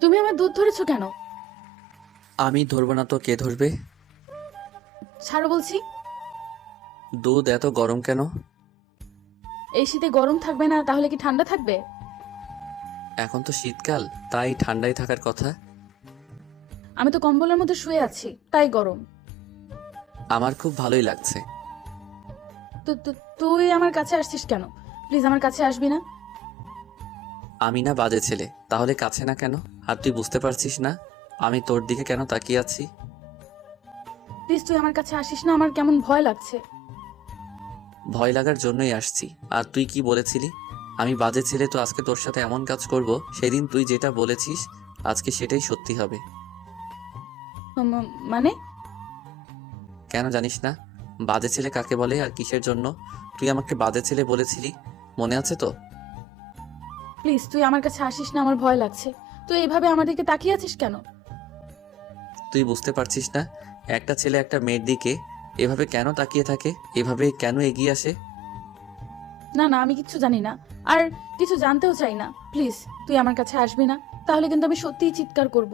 তুমি আমার দুধ ধরেছো কেন? আমি ধরবো না তো কে ধরবে? ছাড়ো বলছি। দুধ এত গরম কেন? এই শীতে গরম থাকবে না তাহলে কি ঠান্ডা থাকবে? এখন তো শীতকাল তাই ঠান্ডায় থাকার কথা। আমি তো কম্বলের মধ্যে শুয়ে আছি তাই গরম। আমার খুব ভালোই লাগছে। তো তো- তুই আমার কাছে আসছিস কেন? প্লিজ আমার কাছে আসবি না? আমি না বাজে ছেলে তাহলে কাছে না কেন? আর তুই বুঝতে পারছিস না আমি তোর দিকে কেন তাকিয়ে আছি? প্লিজ তুই আমার কাছে আসিস না আমার কেমন ভয় লাগছে। ভয় লাগার জন্যই আসছি। আর তুই কি বলেছিলি? আমি বাজে ছেলে তো আজকে তোর সাথে এমন কাজ করব সেদিন তুই যেটা বলেছিস আজকে সেটাই সত্যি হবে। মানে? কেন জানিস না? বাজে ছেলে কাকে বলে আর কিসের জন্য? তুই আমাকে বাজে ছেলে বলেছিলি মনে আছে তো? প্লিজ তুই আমার কাছে আসিস না আমার ভয় লাগছে। তুই এইভাবে আমাদেরকে তাকিয়ে আছিস কেন? তুই বুঝতে পারছিস না একটা ছেলে একটা মেয়ের দিকে এভাবে কেন তাকিয়ে থাকে? এভাবে কেন এগিয়ে আসে? না না আমি কিচ্ছু জানি না। আর কিছু জানতেও চাই না। প্লিজ তুই আমার কাছে আসবি না। তাহলে কিন্তু আমি সত্যিই চিৎকার করব।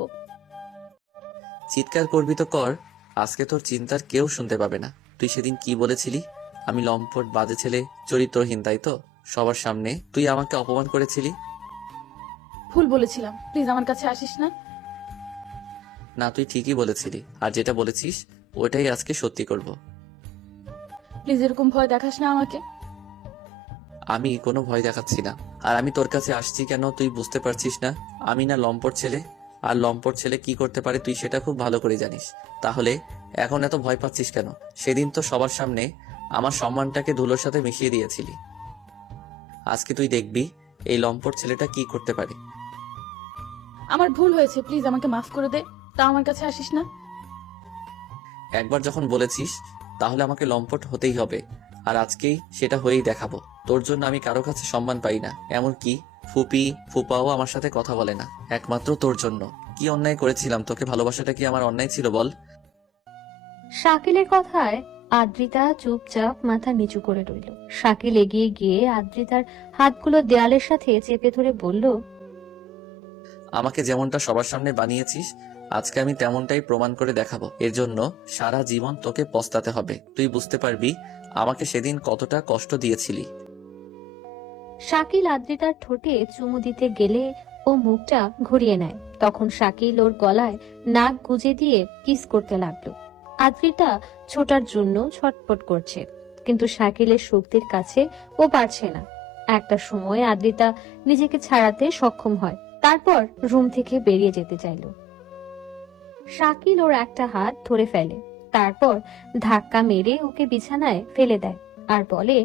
চিৎকার করবি তো কর আজকে তোর চিন্তার কেউ শুনতে পাবে না। তুই সেদিন কি বলেছিলি? আমি লম্পট বাজে ছেলে চরিত্রহীন তাই তো? সবার সামনে তুই আমাকে অপমান করেছিলি? ভুল বলেছিলাম। প্লিজ আমার কাছে আসিস না। না তুই ঠিকই বলেছিলি। আর যেটা বলেছিস ওটাই আজকে সত্যি করব। প্লিজ এরকম ভয় দেখাস না আমাকে। আমি কোনো ভয় দেখাচ্ছি না। আর আমি তোর কাছে আসছি কেন তুই বুঝতে পারছিস না? আমি না লম্পট ছেলে। আর লম্পট ছেলে কি করতে পারে তুই সেটা খুব ভালো করে জানিস। তাহলে এখন এত ভয় পাচ্ছিস কেন? সেদিন তো সবার সামনে আমার সম্মানটাকে ধুলোর সাথে মিশিয়ে দিয়েছিলি। আজকে তুই দেখবি এই লম্পট ছেলেটা কি করতে পারে। আমার ভুল হয়েছে প্লিজ আমাকে মাফ করে দে। তাও আমার কাছে আসিস না? একবার যখন বলেছিস তাহলে আমাকে লম্পট হতেই হবে। আর আজকেই সেটা হয়েই দেখাবো। তোর জন্য আমি কারও কাছে সম্মান পাই না। এমনকি ফুপি ফুপাও আমার সাথে কথা বলে না। একমাত্র তোর জন্য। কি অন্যায় করেছিলাম? তোকে ভালোবাসাটা কি আমার অন্যায় ছিল বল? শাকিলের কথায় আদ্রিতা চুপচাপ মাথা নিচু করে রইল। শাকিল এগিয়ে গিয়ে আদ্রিতার হাতগুলো দেয়ালের সাথে চেপে ধরে বলল আমাকে যেমনটা সবার সামনে বানিয়েছিস, আজকে আমি তেমনটাই প্রমাণ করে দেখাবো। এর জন্য সারা জীবন তোকে পস্তাতে হবে। তুই বুঝতে পারবি, আমাকে সেদিন কতটা কষ্ট দিয়েছিলি। শাকিল আদ্রিতার ঠোঁটে চুমু দিতে গেলে ও মুখটা ঘুরিয়ে নেয়। তখন শাকিল ওর গলায় নাক গুজে দিয়ে কিস করতে লাগল। আদ্রিতা ছোটার জন্য ছটপট করছে, কিন্তু শাকিলের শক্তির কাছে ও পারছে না। একটা সময় আদ্রিতা নিজেকে ছাড়াতে সক্ষম হয়। তারপর রুম থেকে বেরিয়ে যেতে চাইল। শাকিল ওর একটা হাত ধরে ফেলে তারপর ধাক্কা মেরে ওকে বিছানায় ফেলে দেয় আর বলে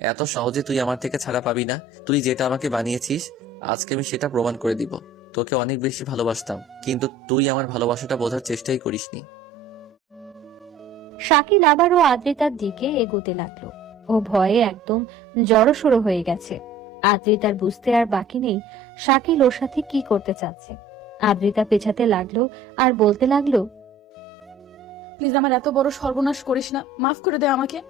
এত সহজে তুই আমার থেকে ছাড়া পাবি না। তুই যেটা আমাকে বানিয়েছিস আজকে আমি সেটা প্রমাণ করে দিব। তোকে অনেক বেশি ভালোবাসতাম কিন্তু তুই আমার ভালোবাসাটা বোঝার চেষ্টাই করিসনি। শাকিল আবারও আদ্রিতার দিকে এগোতে লাগল। ও ভয়ে একদম জড়সড়ো হয়ে গেছে। আদ্রিতার বুঝতে আর বাকি নেই শাকিল ওর সাথে কি করতে চাচ্ছে? আদ্রিতা পেছাতে লাগল আর বলতে লাগল প্লিজ আমার এত বড় সর্বনাশ করিস না। মাফ করে দে আমাকে।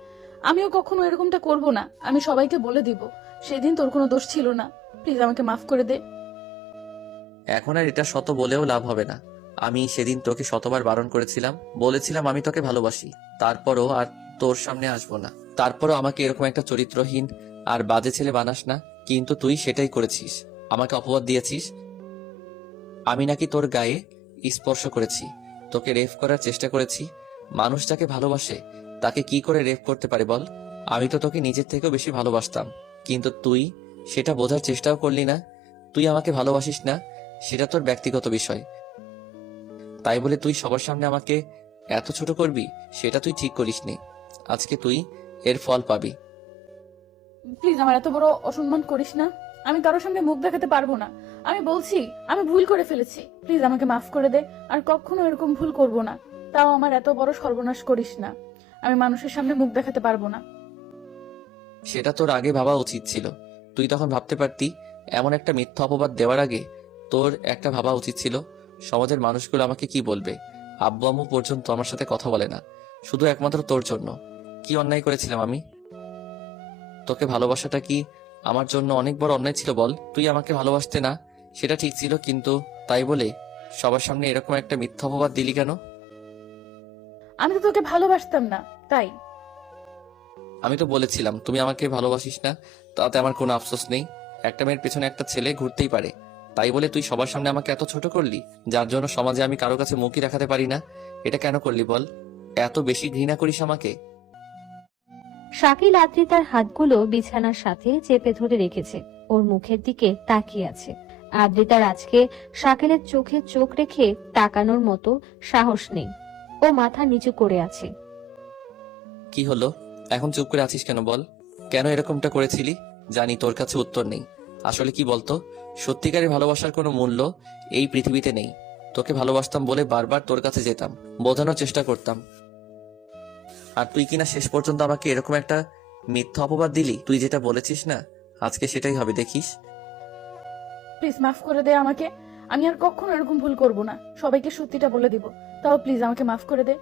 আমিও কখনো এরকমটা করব না। আমি সবাইকে বলে দিব। সেদিন তোর কোনো দোষ ছিল না। প্লিজ আমাকে মাফ করে দে। এখন আর এটা শত বলেও লাভ হবে না। আমি সেদিন তোকে শতবার বারণ করেছিলাম। বলেছিলাম আমি তোকে ভালোবাসি। তারপরও আর তোর সামনে আসব না। তারপরও আমাকে এরকম একটা চরিত্রহীন আর বাজে ছেলে বানাস না। কিন্তু তুই সেটাই করেছিস। আমাকে অপবাদ দিয়েছিস? আমি নাকি তোর গায়ে স্পর্শ করেছি, তোকে রেফ করার চেষ্টা করেছি। মানুষ যাকে ভালোবাসে, তাকে কি করে রেফ করতে পারে বল? আমি তো তোকে নিজের থেকেও বেশি ভালোবাসতাম, কিন্তু তুই সেটা বোঝার চেষ্টাও করলি না। তুই আমাকে ভালোবাসিস না, সেটা তোর ব্যক্তিগত বিষয়। তাই বলে তুই সবার সামনে আমাকে এত ছোট করবি, সেটা তুই ঠিক করিসনি আজকে তুই এর ফল পাবি। প্লিজ আমার এত বড় অসম্মান করিস না। আমি কারোর সামনে মুখ দেখাতে পারব না। আমি বলছি, আমি ভুল করে ফেলেছি। প্লিজ আমাকে মাফ করে দে, আর কখনো এরকম ভুল করব না। তাও আমার এত বড় সর্বনাশ করিস না। আমি মানুষের সামনে মুখ দেখাতে পারব না। সেটা তোর আগে ভাবা উচিত ছিল। তুই তখন ভাবতে পারতি, এমন একটা মিথ্যা অপবাদ দেওয়ার আগে তোর একটা ভাবা উচিত ছিল। সমাজের মানুষগুলো আমাকে কি বলবে? আব্বু আম্মু পর্যন্ত আমার সাথে কথা বলে না। শুধু একমাত্র তোর জন্য। কি অন্যায় করেছিলাম আমি? তোকে ভালোবাসাটা কি আমার জন্য অনেক বড় অন্যায় ছিল বল। তুই আমাকে ভালোবাসতে না। সেটা ঠিক ছিল কিন্তু তাই বলে সবার সামনে এরকম একটা মিথ্যা অপবাদ দিলি কেন? আমি তো তোকে ভালোবাসতাম না তাই। আমি তো বলেছিলাম তুমি আমাকে ভালোবাসিস না তাতে আমার কোনো আফসোস নেই। একটা মেয়ের পেছনে একটা ছেলে ঘুরতেই পারে। তাই বলে তুই সবার সামনে আমাকে এত ছোট করলি যার জন্য সমাজে আমি কারও কাছে মুখই রাখাতে পারি না? এটা কেন করলি বল? এত বেশি ঘৃণা করিস আমাকে? শাকিল আদ্রিতার হাতগুলো বিছানার সাথে চেপে ধরে রেখেছে। ওর মুখের দিকে তাকিয়ে আছে। আদ্রিতার আজকে শাকিলের চোখে চোখ রেখে তাকানোর মতো সাহস নেই। ও মাথা নিচু করে আছে। কি হলো? এখন চুপ করে আছিস কেন বল? কেন এরকমটা করেছিলি? জানি তোর কাছে উত্তর নেই। আসলে কি বলতো? সত্যিকারের ভালোবাসার কোনো মূল্য এই পৃথিবীতে নেই। তোকে ভালোবাসতাম বলে বারবার তোর কাছে যেতাম। বোঝানোর চেষ্টা করতাম। আর তুই কিনা শেষ পর্যন্ত আমাকে এরকম একটা মিথ্যা অপবাদ দিলি? তুই যেটা বলেছিস না আজকে সেটাই হবে দেখিস। প্লিজ মাফ করে দে আমাকে। আমি আর কখনো এরকম ভুল করব না। সবাইকে সত্যিটা বলে দিব। তাও প্লিজ আমাকে মাফ করে দে।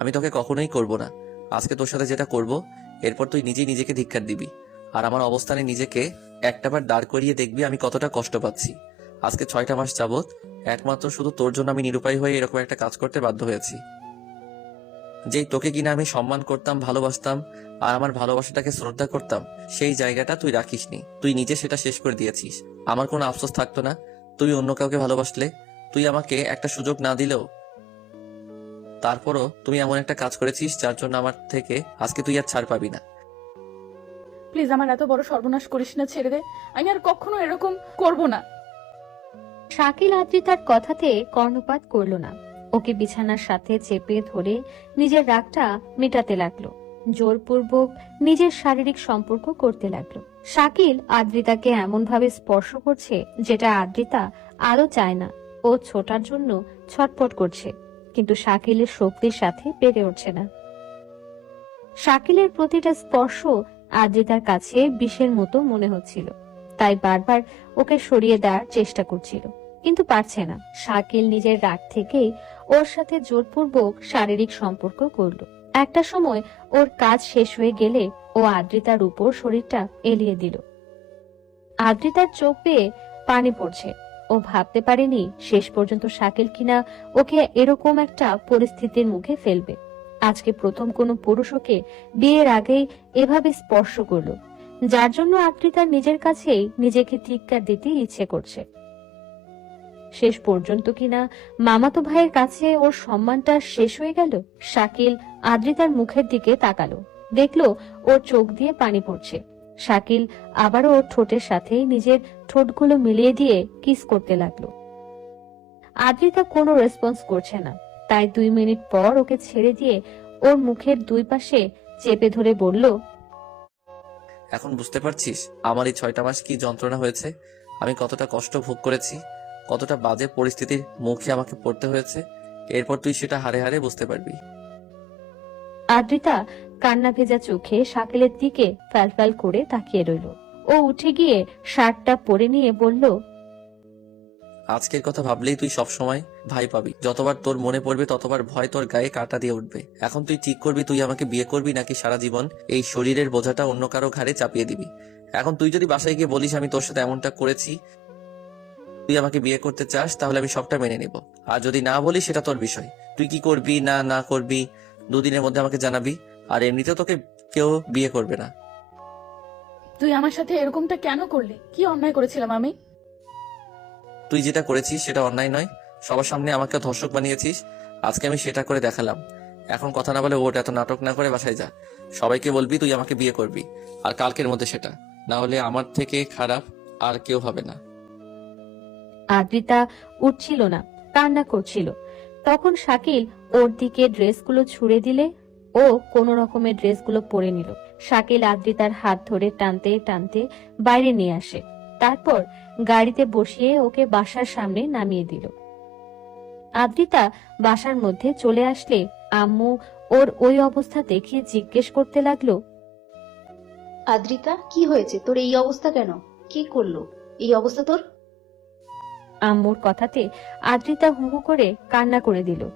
আমি তোকে কখনোই করব না। আজকে তোর সাথে যেটা করব এরপর তুই নিজেই নিজেকে ধিক্কার দিবি। আর আমার অবস্থানে নিজেকে একটাবার দাঁড় করিয়ে দেখবি আমি কতটা কষ্ট পাচ্ছি। আজকে ছয়টা মাস যাবত একমাত্র শুধু তোর জন্য আমি নিরুপায় হয়ে এরকম একটা কাজ করতে বাধ্য হয়েছি। যেই তোকে কিনা আমি সম্মান করতাম ভালোবাসতাম আর আমার ভালোবাসাটাকে শ্রদ্ধা করতাম সেই জায়গাটা তুই রাখিসনি। তুই নিজে সেটা শেষ করে দিয়েছিস। আমার কোনো আফসোস থাকতো না। তুই অন্য কাউকে ভালোবাসলে তুই আমাকে একটা সুযোগ না দিলেও। তারপরও তুমি এমন একটা কাজ করেছিস যার জন্য আমার থেকে আজকে তুই আর ছাড় পাবি না। প্লিজ আমার এত বড় সর্বনাশ করিস না ছেড়ে দে। আমি আর কখনো এরকম করব না। শাকিল আদ্রিতার কথাতে কর্ণপাত করল না। ওকে বিছানার সাথে চেপে ধরে নিজের রাগটা মেটাতে লাগল, জোরপূর্বক নিজের শারীরিক সম্পর্ক করতে লাগল। শাকিল আদ্রিতাকে এমন ভাবে স্পর্শ করছে যেটা আদ্রিতা আরও চায় না। ও ছোটার জন্য ছটফট করছে, কিন্তু শাকিলের শক্তির সাথে পেরে উঠছে না। শাকিলের প্রতিটা স্পর্শ আদ্রিতার কাছে বিষের মতো মনে হচ্ছিল, তাই বারবার ওকে সরিয়ে দেওয়ার চেষ্টা করছিল। কিন্তু পারছে না। শাকিল নিজের রাগ থেকেই ওর সাথে জোরপূর্বক শারীরিক সম্পর্ক করল। একটা সময় ওর কাজ শেষ হয়ে গেলে ও আদ্রিতার উপর শরীরটা এলিয়ে দিল। আদ্রিতার চোখ পেয়ে পানি পড়ছে। ও ভাবতে পারেনি শেষ পর্যন্ত শাকিল কিনা ওকে এরকম একটা পরিস্থিতির মুখে ফেলবে। আজকে প্রথম কোনো পুরুষ ওকে বিয়ের আগেই এভাবে স্পর্শ করল, যার জন্য আদ্রিতার নিজের কাছেই নিজেকে ধিক্কার দিতে ইচ্ছে করছে। শেষ পর্যন্ত কিনা মামাতো ভাইয়ের কাছে ওর সম্মানটা শেষ হয়ে গেল? শাকিল আদ্রিতার মুখের দিকে তাকালো। দেখল ওর চোখ দিয়ে পানি পড়ছে। শাকিল আবারও ওর ঠোঁটের সাথে নিজের ঠোঁটগুলো মিলিয়ে দিয়ে কিস করতে লাগল। আদ্রিতা কোনো রেসপন্স করছে না। তাই দুই মিনিট পর ওকে ছেড়ে দিয়ে ওর মুখের দুই পাশে চেপে ধরে বলল, এখন বুঝতে পারছিস, আমার এই ছয়টা মাস কি যন্ত্রণা হয়েছে? আমি কতটা কষ্ট ভোগ করেছি কতটা বাজে পরিস্থিতির মুখে আমাকে পড়তে হয়েছে এরপর তুই সেটা হারে হারে বুঝতে পারবি। আদ্রিতা কান্না ভেজা চোখে শাকিলের দিকে ফ্যালফ্যাল করে তাকিয়ে রইল। ও উঠে গিয়ে শার্টটা পরে নিয়ে বলল আজকের কথা ভাবলেই তুই সব সময় ভাই পাবি। যতবার তোর মনে পড়বে ততবার ভয় তোর গায়ে কাটা দিয়ে উঠবে। এখন তুই ঠিক করবি তুই আমাকে বিয়ে করবি নাকি সারা জীবন এই শরীরের বোঝাটা অন্য কারও ঘাড়ে চাপিয়ে দিবি? এখন তুই যদি বাসায় গিয়ে বলিস আমি তোর সাথে এমনটা করেছি তুই আমাকে বিয়ে করতে চাস তাহলে আমি সবটা মেনে নেব। আর যদি না বলি সেটা তোর বিষয়। তুই কি করবি না না করবি দুদিনের মধ্যে আমাকে জানাবি আর এমনিতেও তোকে কেউ বিয়ে করবে না। তুই আমার সাথে এরকমটা কেন করলি? কি অন্যায় করেছিলাম আমি? তুই যেটা করেছিস সেটা অন্যায় নয়। সবার সামনে আমাকে ধর্ষক বানিয়েছিস আজকে আমি সেটা করে দেখালাম। এখন কথা না বলে ওট এত নাটক না করে বাসায় যা। সবাইকে বলবি তুই আমাকে বিয়ে করবি। আর কালকের মধ্যে সেটা। না হলে আমার থেকে খারাপ আর কেউ হবে না। আদ্রিতা উঠছিল না, কান্না করছিল। তখন শাকিল ওর দিকে ড্রেসগুলো ছুড়ে দিলে ও কোনো রকমের ড্রেসগুলো পরে নিল। শাকিল আদ্রিতার হাত ধরে টানতে টানতে বাইরে নিয়ে আসে। তারপর গাড়িতে বসিয়ে ওকে বাসার সামনে নামিয়ে দিল। আদ্রিতা বাসার মধ্যে চলে আসলে আম্মু ওর ওই অবস্থা দেখে জিজ্ঞেস করতে লাগল, আদ্রিতা, কি হয়েছে? তোর এই অবস্থা কেন? কি করল? এই অবস্থা তোর? আম্মুর কথাতে আদ্রিতা হু হু করে কান্না করে দিল।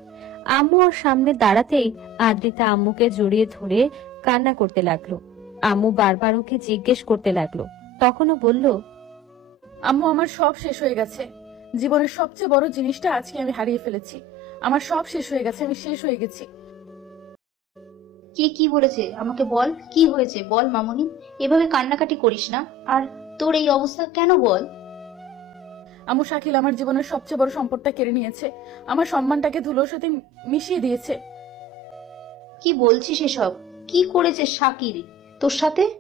আম্মু ওর সামনে দাঁড়াতেই আদ্রিতা আম্মুকে জড়িয়ে ধরে কান্না করতে লাগল। আম্মু বারবার ওকে জিজ্ঞেস করতে লাগল। তখনও বলল আম্মু আমার সব শেষ হয়ে গেছে। জীবনের সবচেয়ে বড় জিনিসটা আজকে আমি হারিয়ে ফেলেছি। আমার সব শেষ হয়ে গেছে আমি শেষ হয়ে গেছি। কে কি বলেছে? আমাকে বল কি হয়েছে? বল মামুনি এভাবে কান্নাকাটি করিস না। আর তোর এই অবস্থা কেন বল? আম্মু শাকিল আমার জীবনের সবচেয়ে বড় সম্পদটা কেড়ে নিয়েছে। আমার সম্মানটাকে ধুলোর সাথে মিশিয়ে দিয়েছে। কি বলছিস এসব? কি করেছে শাকিল? তোর সাথে?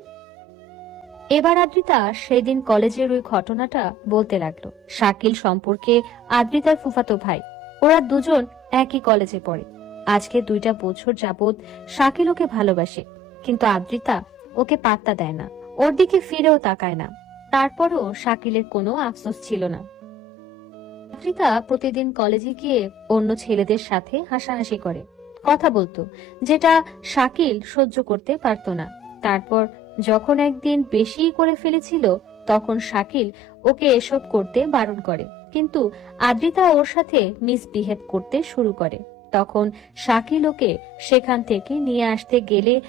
এবার আদ্রিতা সেদিন কলেজের ওই ঘটনাটা বলতে লাগল। শাকিল সম্পর্কে আদ্রিতার ফুফাতো ভাই। ওরা দুজন একই কলেজে পড়ে। আজকে দুইটা বছর যাবৎ শাকিল ওকে ভালোবাসে কিন্তু আদ্রিতা ওকে পাত্তা দেয় না। ওর দিকে ফিরেও তাকায় না। তারপরও শাকিলের কোনো আফসোস ছিল না। আদ্রিতা প্রতিদিন কলেজে গিয়ে অন্য ছেলেদের সাথে হাসাহাসি করে। কথা বলতো, যেটা শাকিল সহ্য করতে পারতো না। তারপর যখন একদিন বেশি করে ফেলেছিল, তখন শাকিল ওকে এসব করতে বারণ করে। কিন্তু আদ্রিতা ওর সাথে মিসবিহেভ করতে শুরু করে। তখন শাকিল ওকে সেখান থেকে নিয়ে আসতে গেলে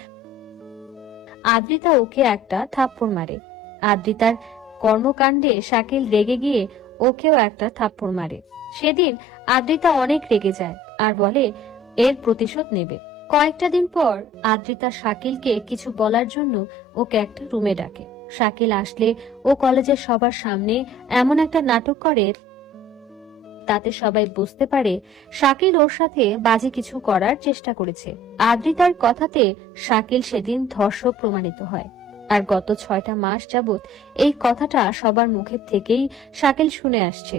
আদ্রিতা ওকে একটা থাপ্পড় মারে। আদ্রিতার কর্মকাণ্ডে শাকিল রেগে গিয়ে ওকেও একটা থাপ্পড় মারে। সেদিন আদ্রিতা অনেক রেগে যায় আর বলে, এর প্রতিশোধ নেবে। কয়েকটা দিন পর আদ্রিতা শাকিলকে কিছু বলার জন্য ওকে একটা রুমে ডাকে। শাকিল আসলে ও কলেজের সবার সামনে এমন একটা নাটক করে তাতে সবাই বুঝতে পারে শাকিল ওর সাথে বাজে কিছু করার চেষ্টা করেছে। আদ্রিতার কথাতে শাকিল সেদিন ধর্ষক প্রমাণিত হয়। আর গত ছয়টা মাস যাবত এই কথাটা সবার মুখের থেকেই শাকিল শুনে আসছে।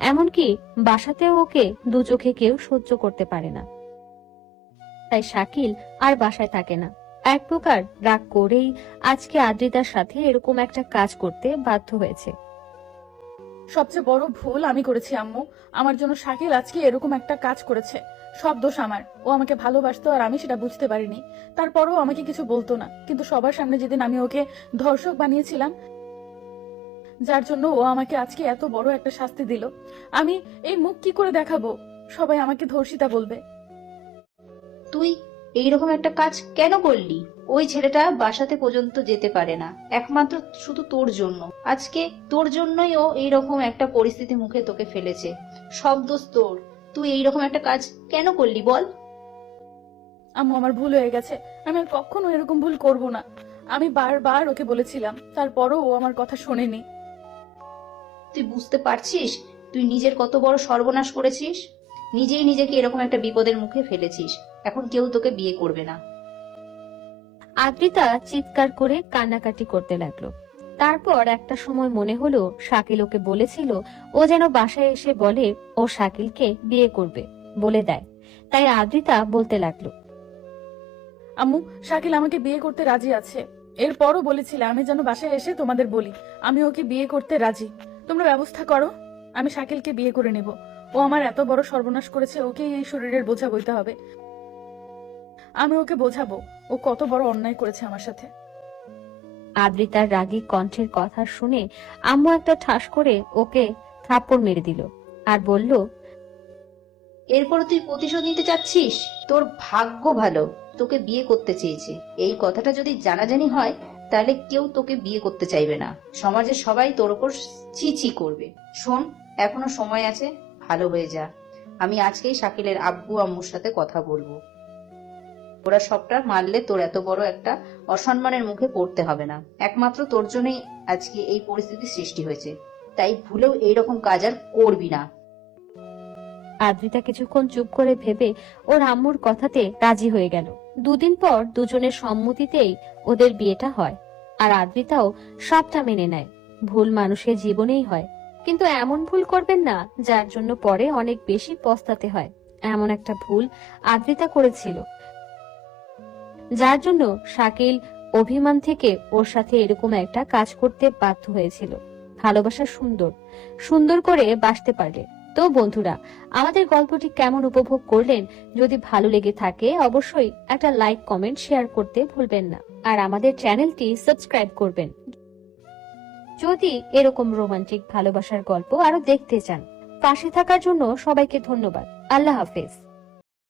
এমনকি বাসাতেও ওকে দু চোখে কেউ সহ্য করতে পারে না। তাই শাকিল আর বাসায় থাকে না। এক প্রকার রাগ করেই আজকে আদ্রিতার সাথে এরকম একটা কাজ করতে বাধ্য হয়েছে। সবচেয়ে বড় ভুল আমি করেছি, আম্মু। আমার জন্য শাকিল আজকে এরকম একটা কাজ করেছে। সব দোষ আমার। ও আমাকে ভালোবাসতো আর আমি সেটা বুঝতে পারিনি। তারপরও আমাকে কিছু বলতো না। কিন্তু সবার সামনে যেদিন আমি ওকে ধর্ষক বানিয়েছিলাম, যার জন্য ও আমাকে আজকে এত বড় একটা শাস্তি দিল। আমি এই মুখ কি করে দেখাবো? সবাই আমাকে ধর্ষিতা বলবে। তুই এইরকম একটা কাজ কেন করলি? ওই ছেলেটা বাসাতে পর্যন্ত যেতে পারে না। একমাত্র শুধু তোর জন্য। আজকে তোর জন্যই ও এইরকম একটা পরিস্থিতি মুখে তোকে ফেলেছে। সব দোষ তোর। তুই এইরকম একটা কাজ কেন করলি বল? আম্মু আমার ভুল হয়ে গেছে। আমি আর কখনো এরকম ভুল করব না। আমি বারবার ওকে বলেছিলাম তারপরও ও আমার কথা শোনেনি। তুই বুঝতে পারছিস? তুই নিজের কত বড় সর্বনাশ করেছিস? নিজেই নিজেকে এরকম একটা বিপদের মুখে ফেলেছিস। এখন কেউ তোকে বিয়ে করবে না। আদ্রিতা চিৎকার করে কান্নাকাটি করতে লাগল। তারপর একটা সময় মনে হলো শাকিল ওকে বলেছিল ও যেন বাসায় এসে বলে ও শাকিলকে বিয়ে করবে বলে দেয়। তাই আদ্রিতা বলতে লাগল আম্মু শাকিল আমাকে বিয়ে করতে রাজি আছে। এরপরও বলেছিলে আমি যেন বাসায় এসে তোমাদের বলি আমি ওকে বিয়ে করতে রাজি। তোমরা ব্যবস্থা করো আমি শাকিলকে বিয়ে করে নেব। ও আমার এত বড় সর্বনাশ করেছে ওকে এই শরীরের বোঝা বইতে হবে। আমি ওকে বোঝাবো। ও কত বড় অন্যায় করেছে আমার সাথে। আদ্রিতার রাগী কণ্ঠের কথা শুনে আম্মু একটা ঠাস করে ওকে থাপ্পড় মেরে দিল আর বলল এরপর তুই প্রতিশোধ নিতে চাচ্ছিস? তোর ভাগ্য ভালো তোকে বিয়ে করতে চেয়েছে। এই কথাটা যদি জানাজানি হয় তাহলে কেউ তোকে বিয়ে করতে চাইবে না। সমাজের সবাই তোর ওপর ছি করবে। শোন এখনও সময় আছে ভালো হয়ে যা। আমি আজকেই শাকিলের আব্বু আম্মুর সাথে কথা বলব। ওরা সবটা মারলে তোর এত বড় একটা অসম্মানের মুখে পড়তে হবে না। একমাত্র তোর জন্যই আজকে এই পরিস্থিতির সৃষ্টি হয়েছে। তাই ভুলেও এইরকম কাজ আর করবি না। আদ্রিতা কিছুক্ষণ চুপ করে ভেবে ওর আম্মুর কথাতে রাজি হয়ে গেল। দুদিন পর দুজনের সম্মতিতেই ওদের বিয়েটা হয় আর আদ্রিতাও সবটা মেনে নেয়। ভুল মানুষের জীবনেই হয়। কিন্তু এমন ভুল করবেন না, যার জন্য পরে অনেক বেশি পস্তাতে হয়। এমন একটা ভুল আদ্রিতা করেছিল। যার জন্য শাকিল অভিমান থেকে ওর সাথে এরকম একটা কাজ করতে বাধ্য হয়েছিল। ভালোবাসা সুন্দর। সুন্দর করে বাসতে পারলে। তো বন্ধুরা, আমাদের গল্পটি কেমন উপভোগ করলেন? যদি ভালো লেগে থাকে, অবশ্যই একটা লাইক, কমেন্ট, শেয়ার করতে ভুলবেন না। আর আমাদের চ্যানেলটি সাবস্ক্রাইব করবেন। যদি এরকম রোমান্টিক ভালোবাসার গল্প আরও দেখতে চান, পাশে থাকার জন্য সবাইকে ধন্যবাদ। আল্লাহ হাফেজ।